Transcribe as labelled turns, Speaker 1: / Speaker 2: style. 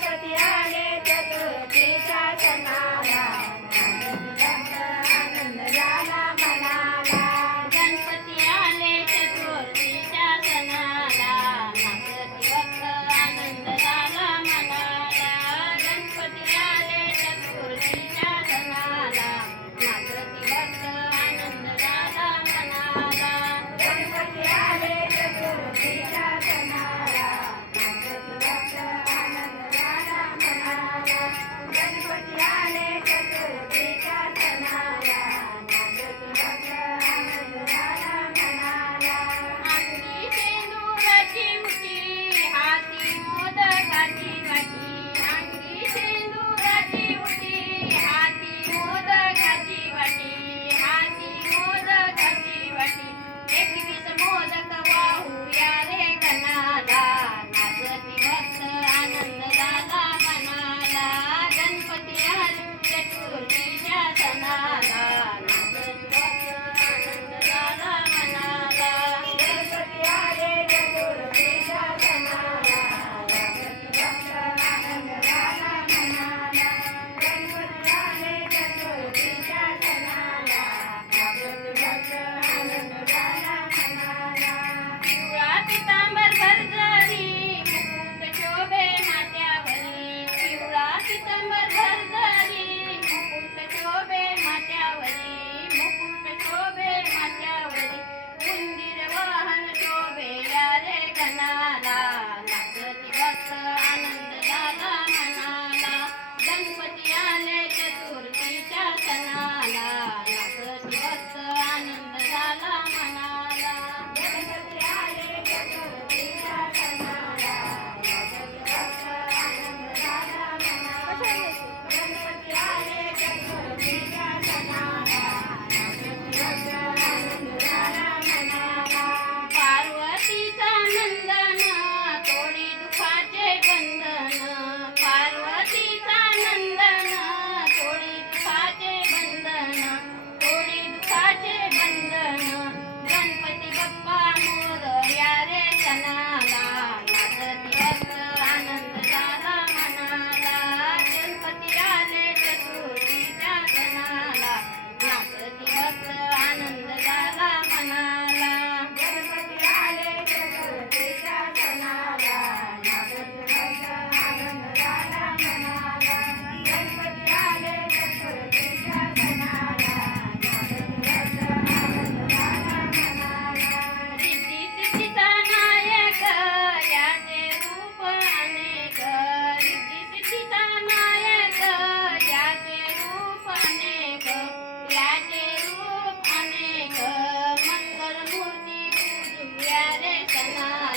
Speaker 1: 姐姐
Speaker 2: na.